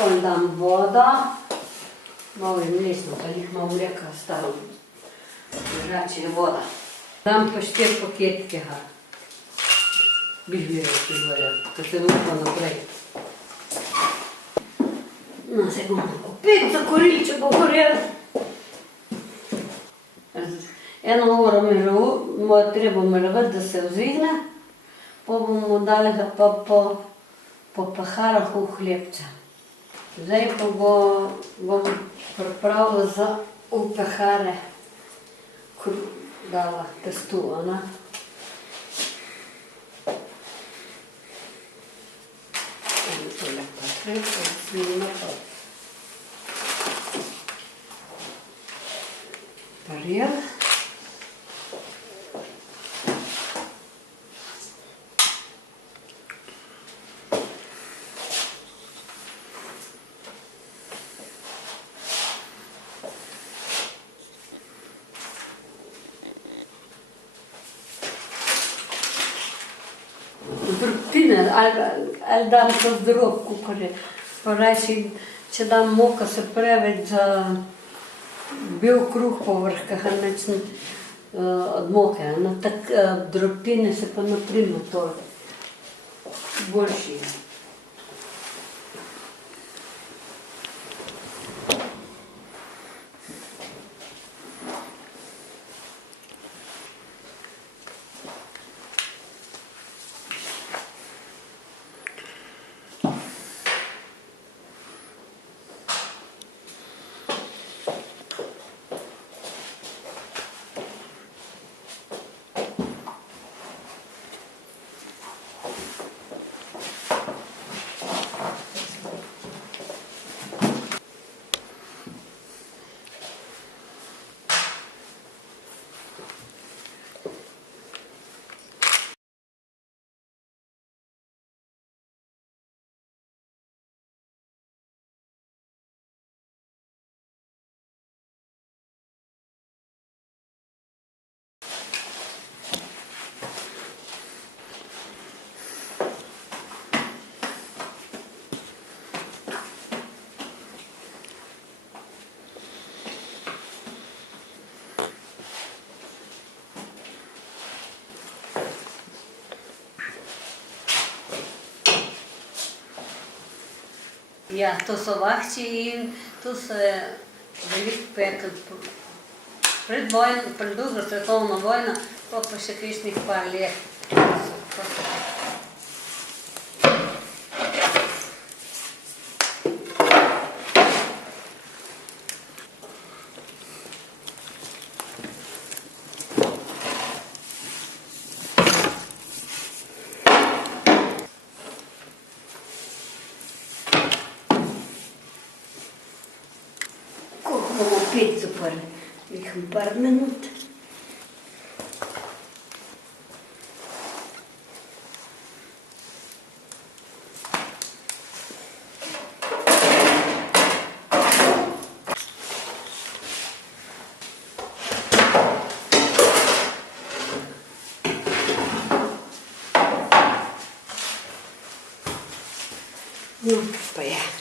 Pol dam vodo, malo je mlesno, pa jih malo mleka ostalo. Drugače je voda. Dam pa 4 paketke, bižvirov, ki bojo, ko se lupa naprej. No, se bomo opet zakorili, če bo gorel. 1 uro treba mirovati, da se vzvigne, pa bomo dali ga pa po paharah v hlebca. Zdaj pa bom pripravila za v pehare, dala testu, Parjel. Drobtine, ali dam to zdrob, kukorje. Pa rajši, če dam moko, se preveč za bel kruh povrh, kakor nečem od moke. Tako drobtine se pa naprime toliko. Boljši je. Ja, to so lahči in tu se veliko pekli pred drugo svetovno vojno, pa še kakšnih par let. Bomo opet zaprli, jih par minut. No, pa je.